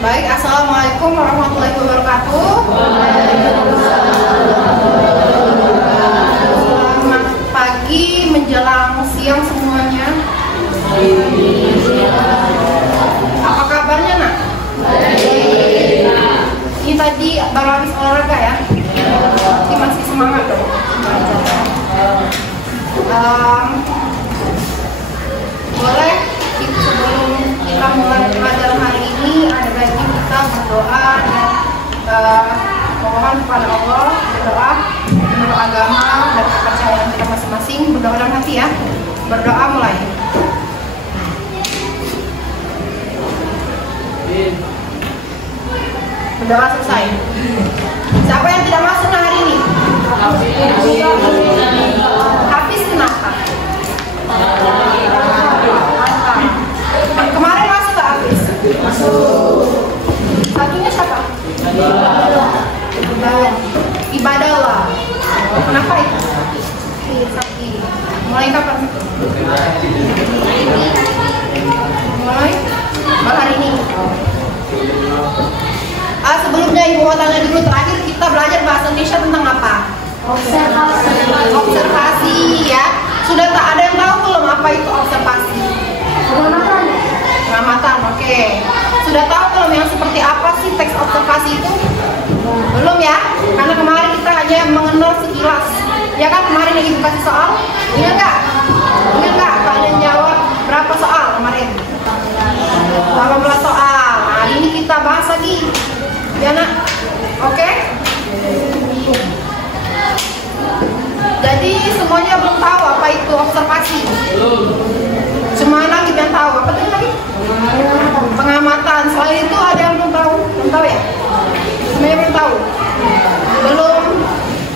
Baik, assalamualaikum warahmatullahi wabarakatuh. Selamat pagi menjelang siang semuanya. Apa kabarnya nak? Ini tadi baru habis olahraga ya? Ini masih semangat dong. Boleh sebelum kita mulai pelajaran hari ini ada baiknya kita berdoa dan mohon kepada Allah, berdoa menurut agama dan kepercayaan kita masing-masing. Berdoa dalam hati ya. Berdoa mulai. Berdoa selesai. Siapa yang tidak masuk hari ini? Hafiz kenapa? Kemarin masuk gak Hafiz? Masuk. Satunya siapa? Ibadallah. Kenapa itu? Sakit. Mulai kapan? Mulai? Hari ini. Sebelumnya Ibu mau tanya dulu, terakhir kita belajar bahasa Indonesia tentang apa? Observasi ya. Sudah tak ada yang tahu belum apa itu observasi? Pengamatan, oke. Sudah tahu belum yang seperti apa sih teks observasi itu? Belum ya? Karena kemarin kita hanya mengenal sekilas. Ya kan kemarin yang Ibu kasih soal? Ingat nggak? Ingat nggak kalian jawab berapa soal kemarin? 18 soal. Nah ini kita bahas lagi. Ya nak? Oke? Jadi semuanya belum tahu apa itu observasi. Cuma lagi yang tahu. Apa itu lagi? Pengamatan. Selain itu ada yang belum tahu? Belum tahu ya? Semuanya belum tahu? Belum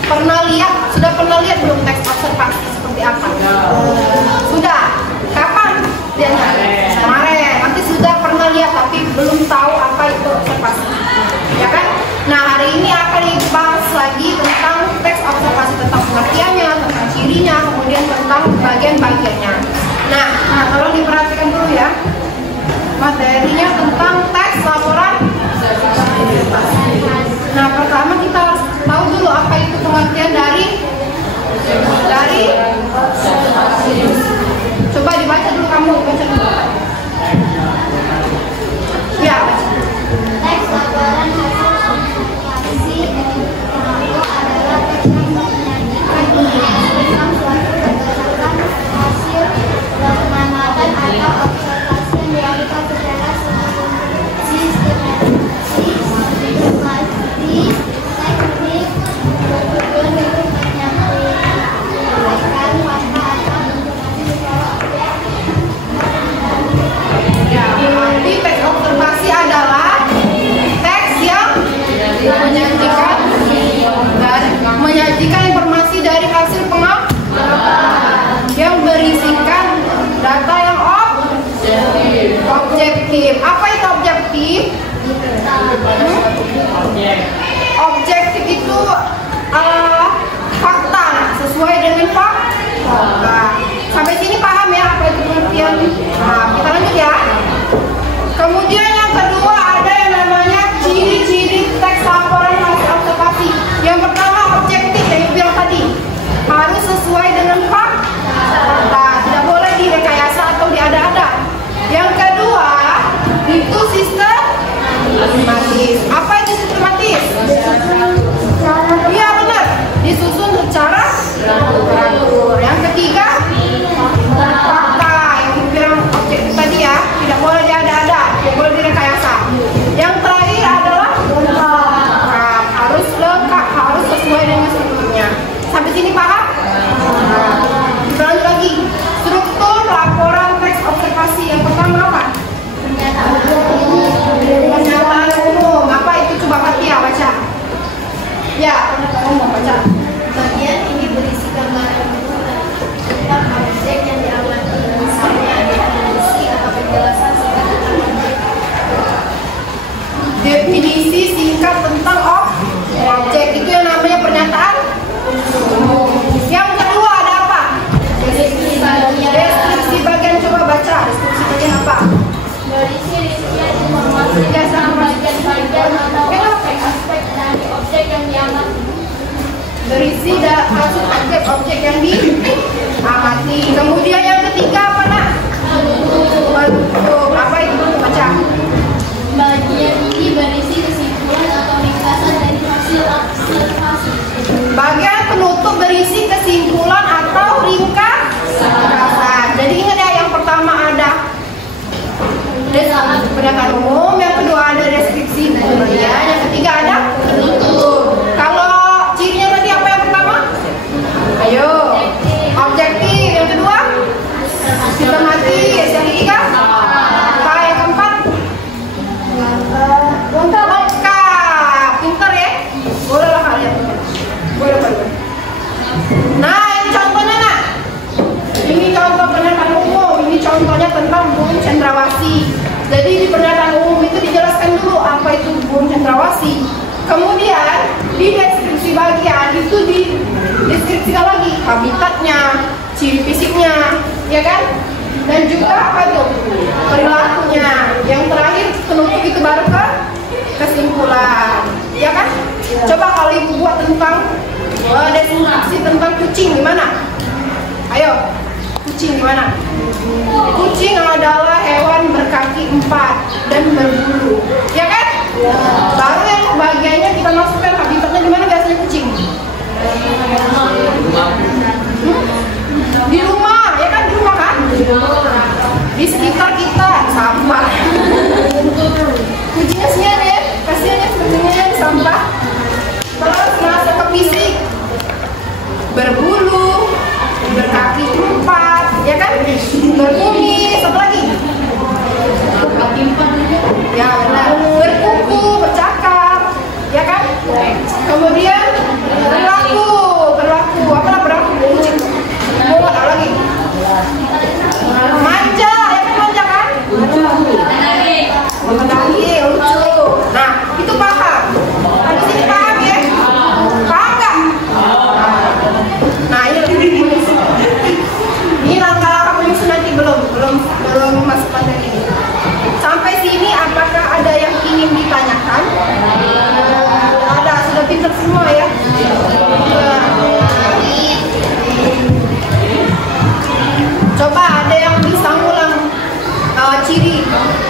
pernah lihat? Sudah pernah lihat belum teks observasi seperti apa? Sudah? Kapan? Kemarin. Nanti sudah pernah lihat tapi belum tahu apa itu observasi. Ya kan? Nah hari ini akan dibahas lagi tentang teks observasi, tentang pengertiannya, tentang cirinya, kemudian tentang bagian-bagiannya. Nah tolong diperhatikan dulu ya. Materinya tentang teks laporan. Nah pertama kita harus tahu dulu apa itu pengertian dari coba dibaca dulu, kamu baca dulu. Ya, baca. Teks laporan hasil observasi itu adalah teks yang menyajikan tentang suatu berdasarkan hasil pengamatan atau observasi yang dilakukan secara sistematis, teknik, bertujuan untuk menyampaikan fakta atau informasi secara objektif. Ya, berarti teks observasi adalah teks yang menyajikan informasi dari hasil pengamatan yang berisikan data yang objektif. Apa itu objektif? Objektif itu fakta, sesuai dengan fakta. Sampai sini paham ya apa itu pengertian? Nah, kita lanjut ya. Kemudian yang kedua ada yang namanya ciri-ciri teks laporan hasil observasi. Yang pertama objektif yang Ibu bilang tadi, harus sesuai dengan fakta, tidak boleh direkayasa atau diada-ada. Yang kedua itu sistematis. Apa itu sistematis? Iya benar, disusun secara teratur. Yang ketiga fakta yang Ibu bilang objektif tadi ya, tidak boleh diada-ada, tidak boleh direkayasa. Yang terakhir adalah lengkap, harus lengkap, harus sesuai dengan strukturnya. Sampai sini paham? Kita lanjut lagi. Struktur laporan teks observasi yang pertama apa? Pernyataan umum. Apa itu? Coba Fatia baca. Ya, pernyataan umum baca. Bagian ini berisi gambaran tentang objek yang diamati, misalnya definisi atau penjelasan sekitar objek. objek yang diamati. Kemudian yang ketiga apa nak? Bentuk. Apa itu? Baca. Bagian ini berisi kesimpulan atau ringkasan dari hasil observasi. Bagian penutup berisi kesimpulan atau ringkasan. Jadi ingat ya, yang pertama ada pendapat umum, yang kedua ada deskripsi bagian, yang ketiga ada penutup. Kalau cirinya tadi apa yang pertama? Ayo, objektif. Yang kedua sistematis. Yang ketiga apa? Yang keempat lengkap. Pintar ya? Boleh lah kalian. Boleh. Nah, ini contohnya nak. Ini contoh pernyataan umum. Ini contohnya tentang burung cendrawasih. Jadi di pernyataan umum itu dijelaskan dulu apa itu burung cendrawasih. Kemudian di deskripsi bagian itu dideskripsikan lagi habitatnya, ciri fisiknya, ya kan? Dan juga apa tuh? Perilakunya. Yang terakhir penutup itu baru ke kesimpulan, ya kan? Coba kalau ibu buat tentang deskripsi tentang kucing gimana? Ayo, kucing gimana? Kucing adalah hewan berkaki 4 dan berbulu, ya kan? Baru yang bagiannya kita masukkan habitatnya di mana biasanya kucing? Di rumah, ya kan? Di rumah kan? Di sekitar kita sampah. Kucingnya kasihan ya, kucingnya di sampah. Terus masuk ke fisik, berbulu, berkaki 4, ya kan? Berkumis, apa lagi? Ya benar, berkuku, bercakap, ya kan? Kemudian berlaku, apa berlaku kucing? Oh, ada lagi. Manja, ya kan manja kan? Menari, lucu. Nah, itu paham. Habis ini paham ya? Paham nggak? Nah, ini langkah-langkah penyusun nanti belum masuk materi ini. Sampai sini apakah ada yang ingin ditanyakan? Ada, sudah pintar semua ya. Coba ada yang bisa ngulang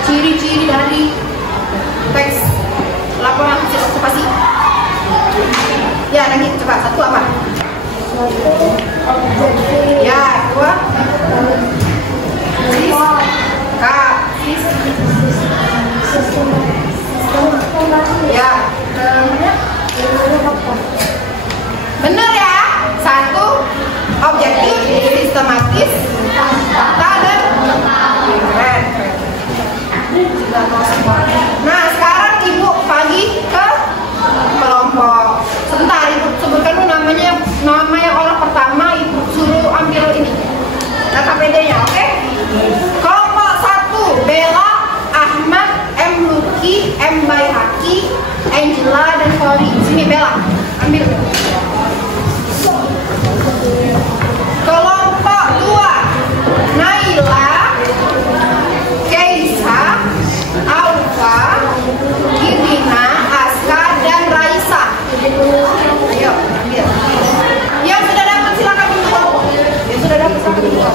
ciri-ciri dari teks laporan hasil observasi. Ya, nanti coba satu apa? Ya, dua. Ya, benar ya. Satu, objektif, sistematis, fakta dan keren. Nah, sekarang ibu bagi ke kelompok. Sebentar, ibu sebutkan dulu nama yang orang pertama, ibu suruh ambil ini data PD-nya, oke? Kelompok 1, Bella, Ahmad, M. Luki, M. Bayhaki, Angela, dan Foli. Sini Bella, ambil. Kelompok 2, Naila, Keisa, Alfa, Irina, Aska, dan Raisa. Ayo, ambil. Yang sudah dapat silakan duduk. Yang sudah dapat silakan duduk.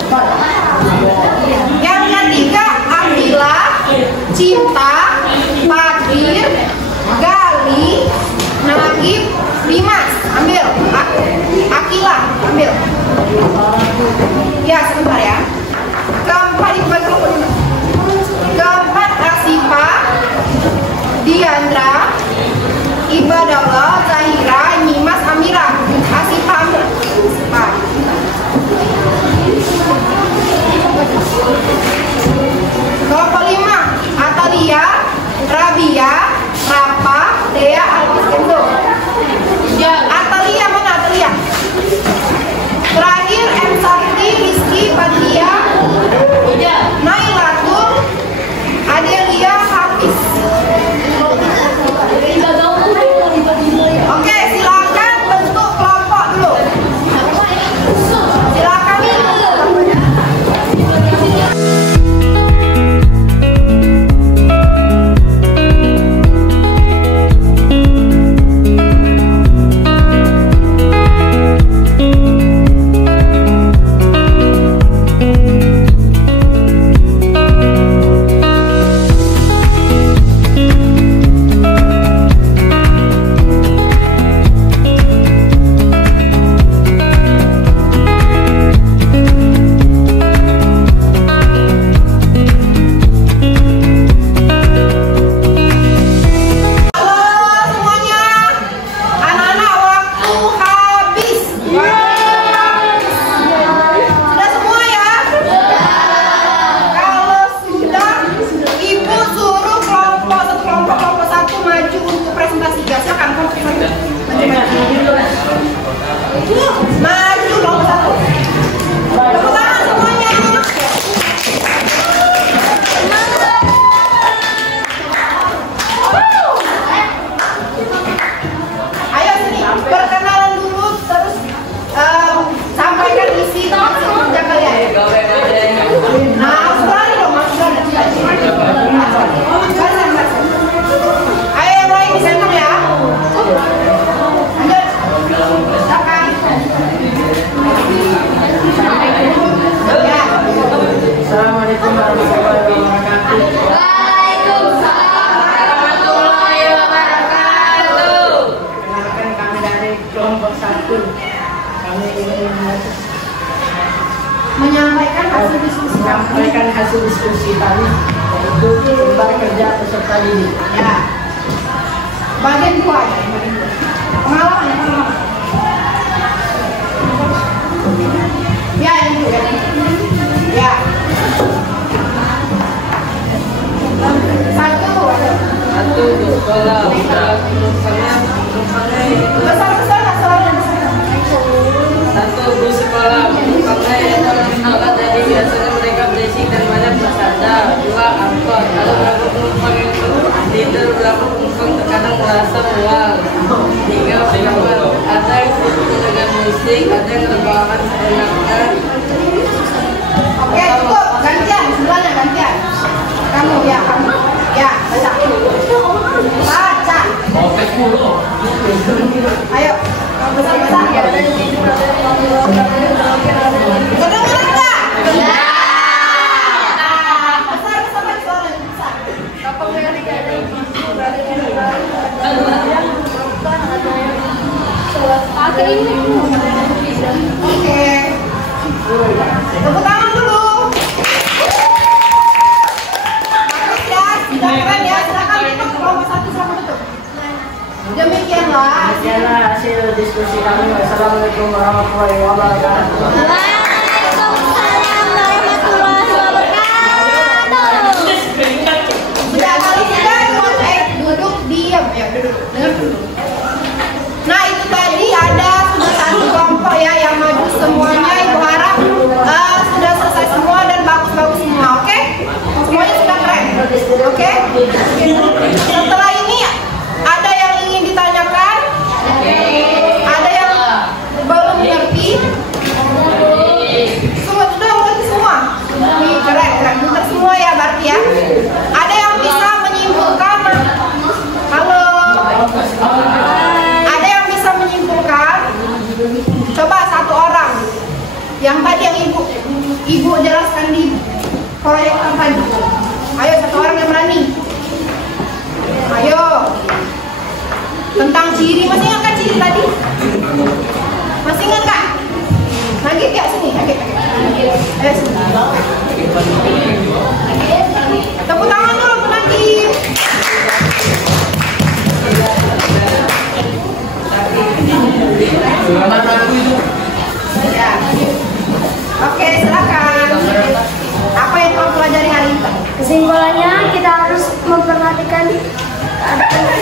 Yang ketiga, Abila, Cinta, Padir, Gali, Nagib, Dimas. Ambil. Akila, ambil. Ya, sebentar ya. Keempat dibagi kelompok dulu. Keempat, Asifa, Diandra, Ibadallah, Zahira, Nyimas, Amira. Asifa, ambil. Kelompok 5, Atalia, Rabia, Rafa, Dea, Alvis, Kendo. Atalia mana Atalia? Terakhir M. Sakti, Rizky, Padlia, Nailatul, Adelia, Hafiz. menyampaikan hasil diskusi kami, yaitu lembar kerja peserta didik. Ya. Bagian 2 ya. Pengalaman. Ya, yang itu ya. Ya. 1 sekolah penumpangnya itu Besar-besar soalnya. 1 bus sekolah penumpangnya itu alat jadi biasanya mereka berisik dan banyak bersanda. 2 angkot, ada berapa penumpang itu itu berapa penumpang terkadang merasa mual. 3 pesawat, ada yang dengan musik, ada yang rebahan seenaknya. Oke, cukup. Gantian, semuanya gantian. Kamu ya, kamu. Ya, baca. Baca. Ayo, besar-besar. Kedengeran nggak? Besar-besar suara besar. Oke. Tepuk tangan dulu. Bagus ya, sudah keren ya. Silakan hitung kelompok 1 sama tutup. Demikianlah. Demikianlah hasil diskusi kami. Wassalamualaikum warahmatullahi wabarakatuh. Waalaikumsalam warahmatullahi wabarakatuh. Sudah kali duduk diam ya, duduk. Dengar dulu. Nah, itu tadi ada sudah 1 kelompok ya yang maju semuanya. Ibu harap sudah selesai semua dan bagus-bagus semua, oke? Semuanya sudah keren, oke? Setelah ini ada yang ingin ditanyakan? Ada yang belum mengerti? Semua sudah mengerti semua? Nih, keren, pintar semua ya berarti ya. Ada yang bisa menyimpulkan? Halo? Ada yang bisa menyimpulkan? Coba 1 orang. Yang tadi yang ibu jelaskan di proyek tadi. Ayo 1 orang yang berani. Ayo. Tentang ciri, masih ingat kan ciri tadi? Masih ingat kan? Nagit ya sini, nagit. Ayo sini. Tepuk tangan dulu untuk Nagit. Ya. Oke, silakan. Apa yang kamu pelajari hari ini? Kesimpulannya kita harus memperhatikan keadaan.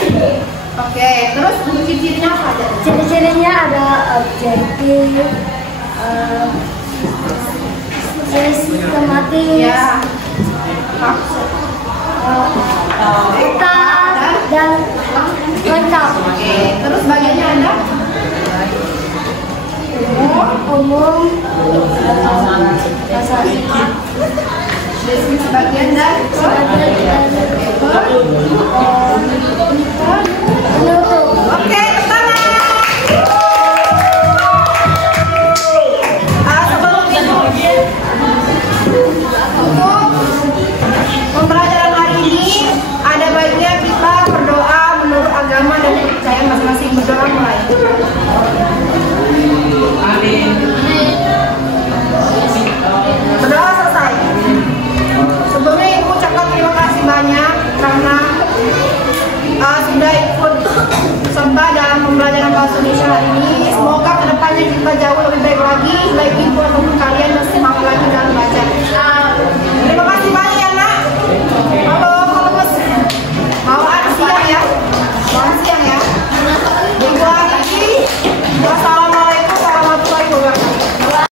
Oke, terus ciri-cirinya apa aja? Ciri-cirinya ada objektif, sistematis, Ya. ketat, dan lengkap. Oke, terus bagiannya ada? Umum, bahasa Deskripsi bagian dan penutup. Oke, pertama. Sebelum itu, untuk pembelajaran hari ini ada baiknya kita berdoa menurut agama dan kepercayaan masing-masing. Berdoa mulai. Berdoa selesai. Sebelumnya Ibu ucapkan terima kasih banyak karena sudah ikut serta dalam pembelajaran bahasa Indonesia hari ini. Semoga kedepannya kita jauh lebih baik lagi, baik Ibu ataupun kalian